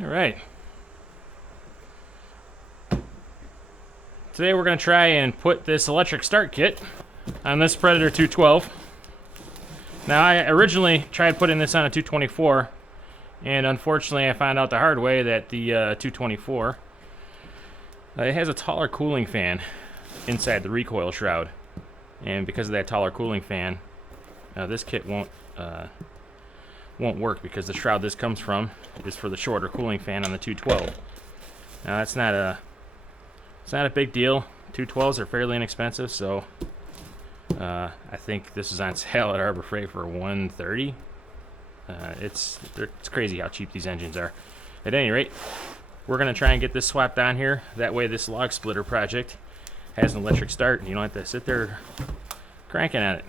All right. Today we're going to try and put this electric start kit on this Predator 212. Now I originally tried putting this on a 224, and unfortunately I found out the hard way that the 224 it has a taller cooling fan inside the recoil shroud, and because of that taller cooling fan, this kit won't work because the shroud this comes from is for the shorter cooling fan on the 212. Now that's not a big deal. 212s are fairly inexpensive, so I think this is on sale at Harbor Freight for $130. It's crazy how cheap these engines are. At any rate, we're going to try and get this swapped on here. That way this log splitter project has an electric start and you don't have to sit there cranking at it.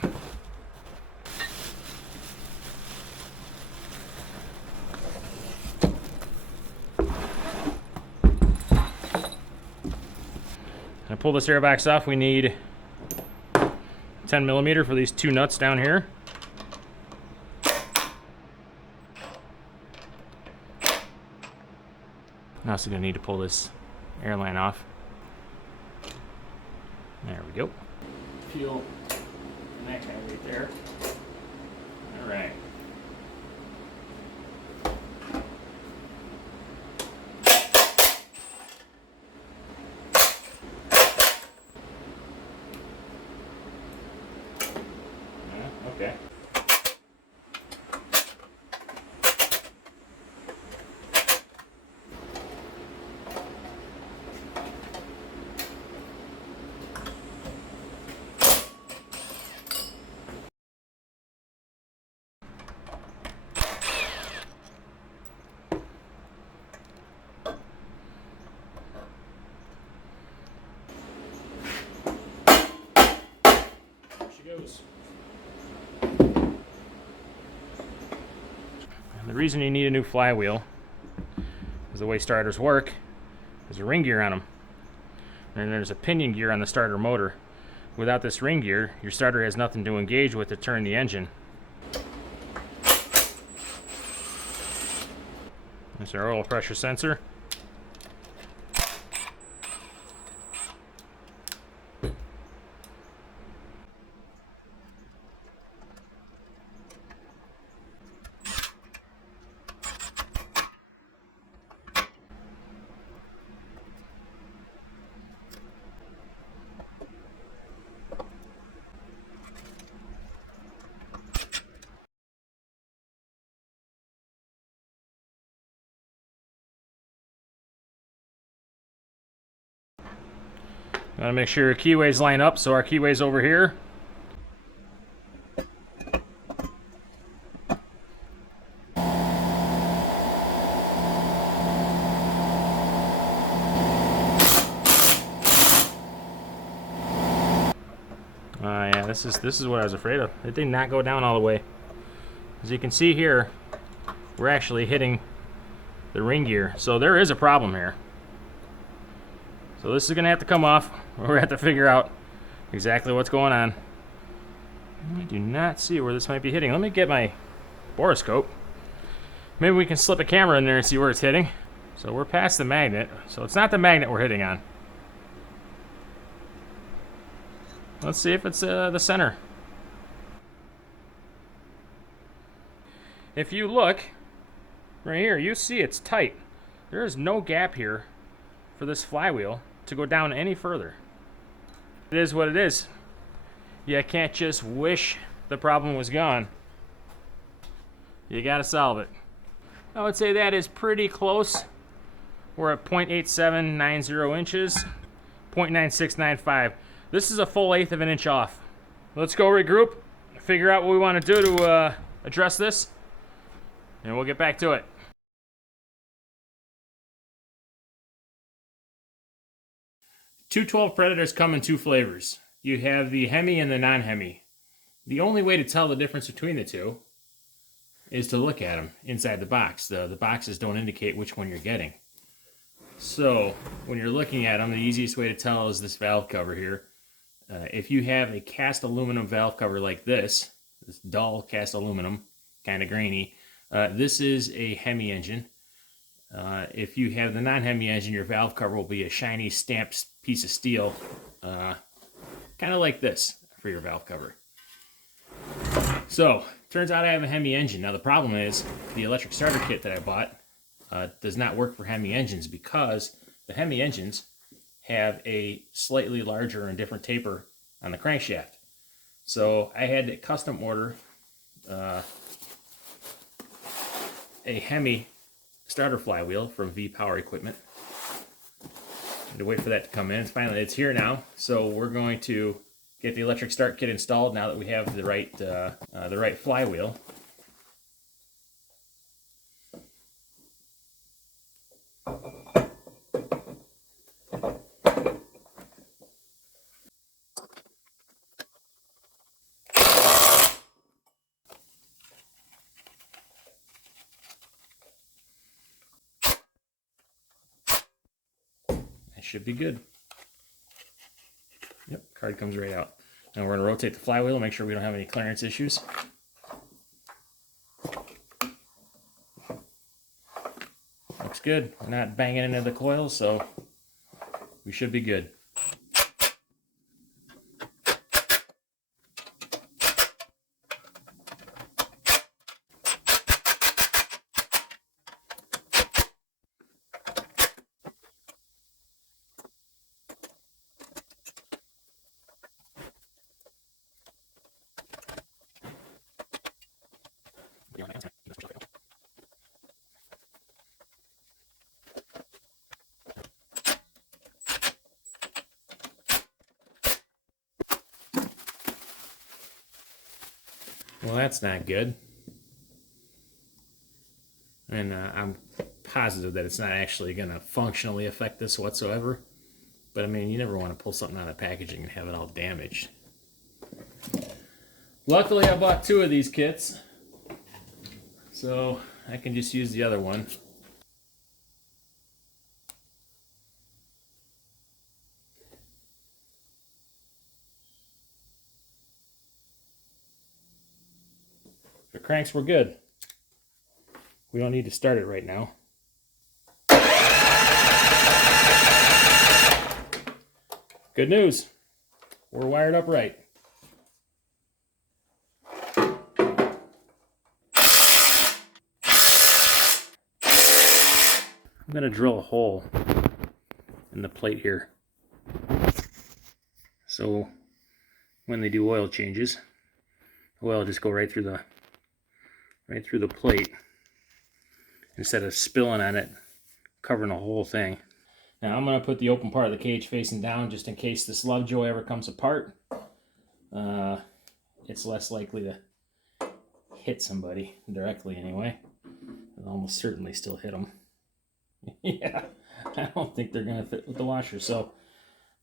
To pull this airbox off, we need 10 millimeter for these two nuts down here. I'm also going to need to pull this airline off. There we go. Peel that guy right there. All right. Okay. There she goes. The reason you need a new flywheel is the way starters work. There's a ring gear on them, and there's a pinion gear on the starter motor. Without this ring gear, your starter has nothing to engage with to turn the engine. There's our oil pressure sensor. Gotta make sure your keyways line up, so our keyway's over here. Yeah, this is what I was afraid of. It did not go down all the way. As you can see here, we're actually hitting the ring gear, so there is a problem here. So this is gonna have to come off. We're gonna have to figure out exactly what's going on. I do not see where this might be hitting. Let me get my borescope. Maybe we can slip a camera in there and see where it's hitting. So we're past the magnet, so it's not the magnet we're hitting on. Let's see if it's the center. If you look right here, you see it's tight. There is no gap here for this flywheel to go down any further. It is what it is. You can't just wish the problem was gone. You gotta solve it. I would say that is pretty close. We're at 0.8790 inches, 0.9695. This is a full eighth of an inch off. Let's go regroup, figure out what we want to do to address this, and we'll get back to it. 212 Predators come in two flavors. You have the Hemi and the non-Hemi. The only way to tell the difference between the two is to look at them inside the box. The boxes don't indicate which one you're getting. So when you're looking at them, the easiest way to tell is this valve cover here. If you have a cast aluminum valve cover like this dull cast aluminum, kind of grainy, this is a Hemi engine. if you have the non-Hemi engine, your valve cover will be a shiny stamped piece of steel, kind of like this for your valve cover. So, turns out I have a Hemi engine. Now the problem is, the electric starter kit that I bought does not work for Hemi engines because the Hemi engines have a slightly larger and different taper on the crankshaft. So I had to custom order a Hemi starter flywheel from V Power Equipment. I had to wait for that to come in. It's here now. So we're going to get the electric start kit installed now that we have the right flywheel. Should be good. Yep, card comes right out. Now we're going to rotate the flywheel, make sure we don't have any clearance issues. Looks good. We're not banging into the coils, so we should be good. Well, that's not good. And I'm positive that it's not actually going to functionally affect this whatsoever. But I mean, you never want to pull something out of the packaging and have it all damaged. Luckily, I bought 2 of these kits, so I can just use the other one. The cranks were good. We don't need to start it right now. Good news. We're wired up right. I'm going to drill a hole in the plate here. So when they do oil changes, oil will just go right through the plate instead of spilling on it, covering the whole thing. Now I'm going to put the open part of the cage facing down just in case this Lovejoy ever comes apart. It's less likely to hit somebody directly anyway. It'll almost certainly still hit them. Yeah, I don't think they're going to fit with the washer. So,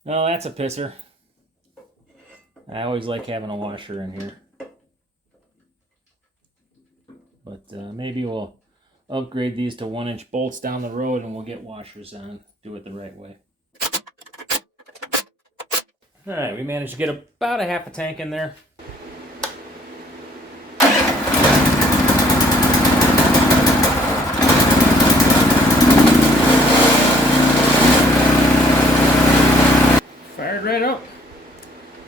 well, that's a pisser. I always like having a washer in here. But maybe we'll upgrade these to 1-inch bolts down the road and we'll get washers on. Do it the right way. Alright, we managed to get about a half a tank in there. Fired right up.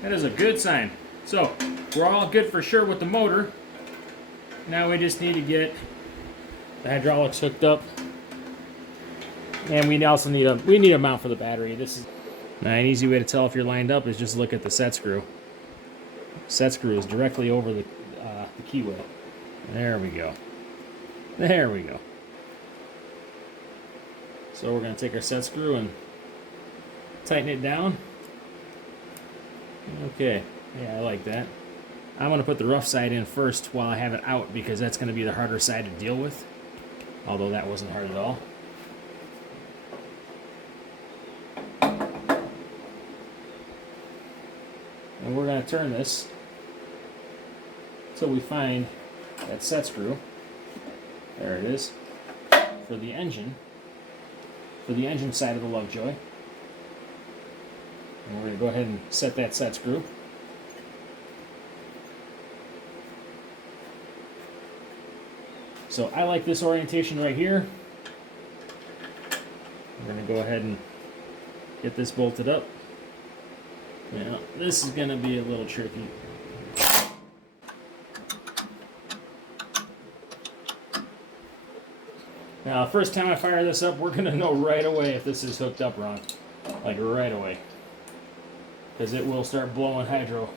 That is a good sign. So, we're all good for sure with the motor. Now we just need to get the hydraulics hooked up. And we also need a mount for the battery. This is an easy way to tell if you're lined up is just look at the set screw. Set screw is directly over the keyway. There we go. There we go. So we're going to take our set screw and tighten it down. Okay, yeah, I like that. I'm going to put the rough side in first while I have it out because that's going to be the harder side to deal with. Although that wasn't hard at all. And we're going to turn this until we find that set screw. There it is. For the engine side of the Lovejoy. And we're going to go ahead and set that set screw. So I like this orientation right here. I'm gonna go ahead and get this bolted up. Now, this is gonna be a little tricky. Now, first time I fire this up, we're gonna know right away if this is hooked up wrong. Like right away. Because it will start blowing hydro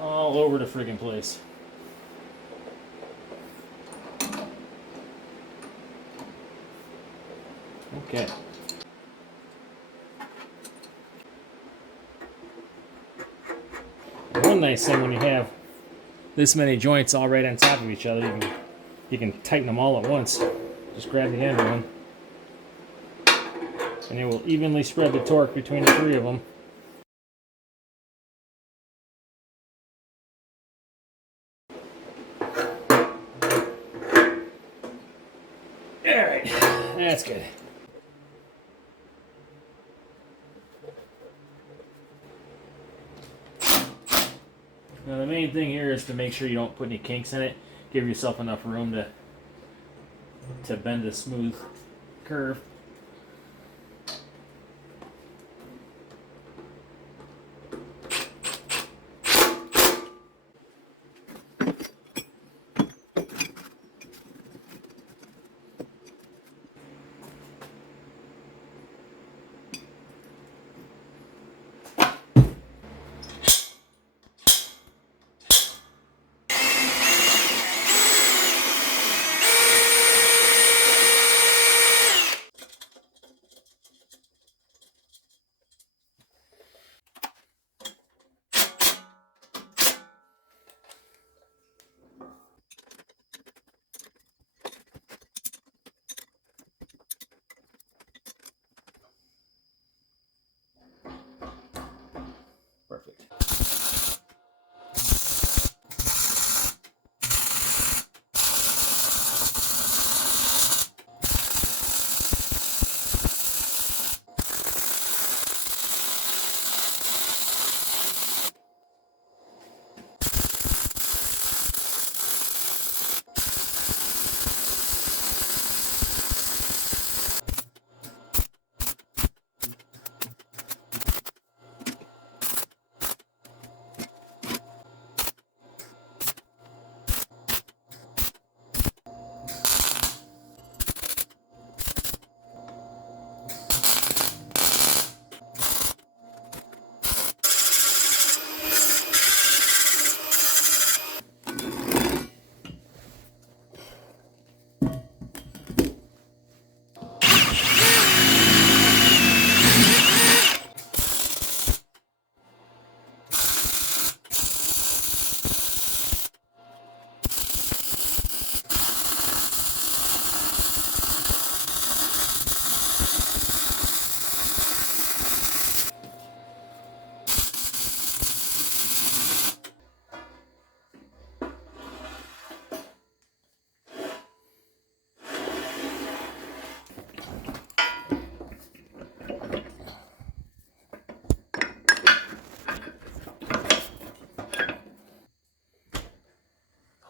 all over the friggin' place. Okay. One nice thing when you have this many joints all right on top of each other, you can tighten them all at once. Just grab the end one, and it will evenly spread the torque between the three of them. Alright, that's good. Now the main thing here is to make sure you don't put any kinks in it. Give yourself enough room to bend a smooth curve. Perfect.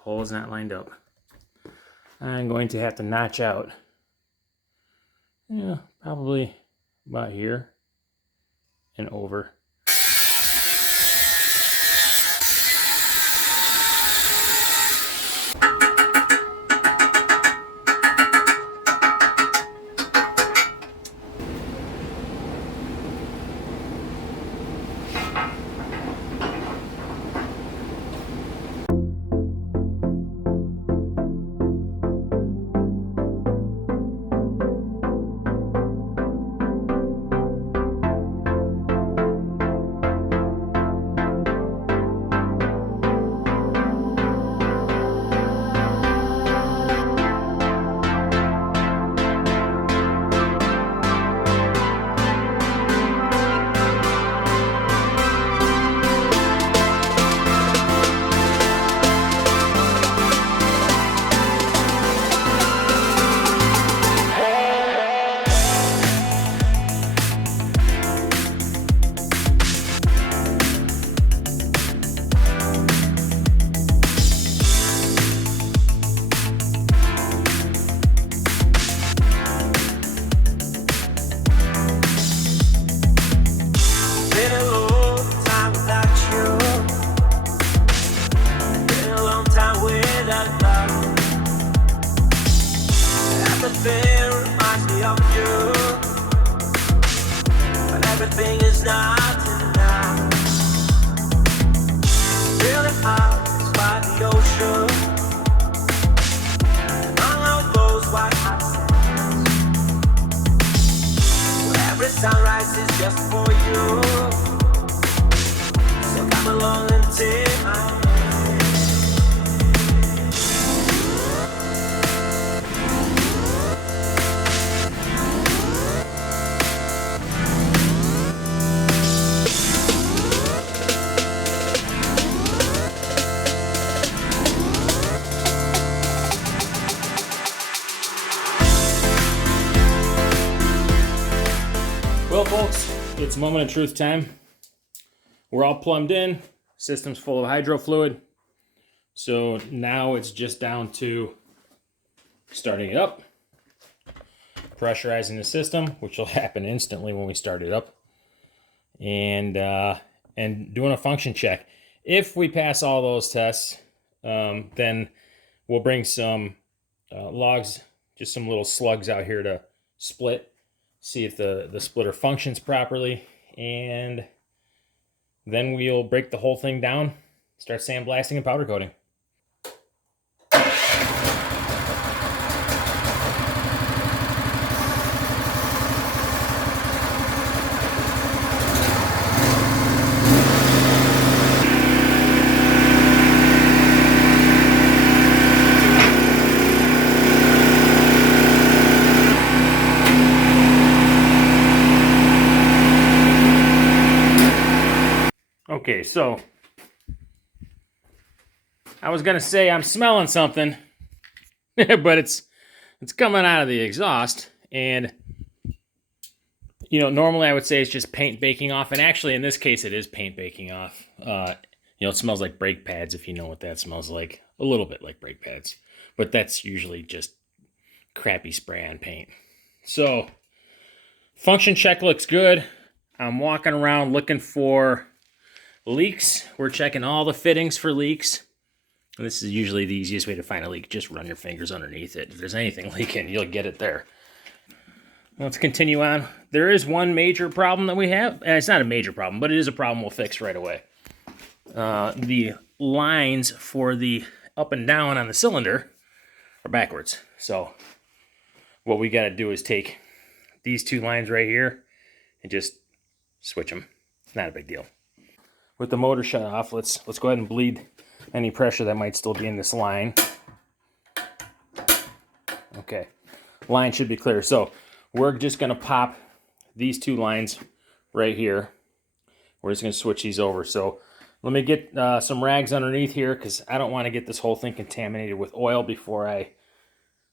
Hole's not lined up. I'm going to have to notch out. Yeah, probably about here and over. of you, but everything is not enough. Really hard by the ocean, among all those white hot sands, where every sunrise is just for you. So come along and take my hand. Well, folks, it's moment of truth time. We're all plumbed in. System's full of hydro fluid. So now it's just down to starting it up, pressurizing the system, which will happen instantly when we start it up, and doing a function check. If we pass all those tests, then we'll bring some logs, just some little slugs out here to split, see if the splitter functions properly, and then we'll break the whole thing down, start sandblasting and powder coating. Okay, so I was gonna say I'm smelling something, but it's coming out of the exhaust, and you know, normally I would say it's just paint baking off, and actually in this case it is paint baking off. You know, it smells like brake pads, if you know what that smells like. A little bit like brake pads, but that's usually just crappy spray on paint. So function check looks good. I'm walking around looking for leaks. We're checking all the fittings for leaks. And this is usually the easiest way to find a leak. Just run your fingers underneath it. If there's anything leaking, you'll get it there. Let's continue on. There is one major problem that we have. And it's not a major problem, but it is a problem we'll fix right away. The lines for the up and down on the cylinder are backwards. So what we got to do is take these two lines right here and just switch them. It's not a big deal. With the motor shut off, let's go ahead and bleed any pressure that might still be in this line. Okay, line should be clear. So we're just gonna pop these two lines right here. We're just gonna switch these over. So let me get some rags underneath here, because I don't want to get this whole thing contaminated with oil before I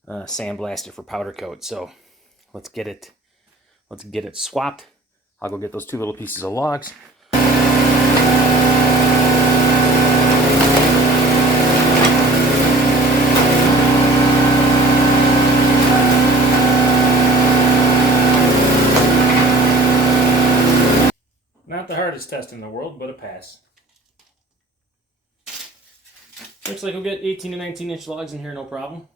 sandblast it for powder coat. So let's get it swapped. I'll go get those two little pieces of logs. Not the hardest test in the world, but a pass. Looks like we'll get 18 to 19 inch logs in here, no problem.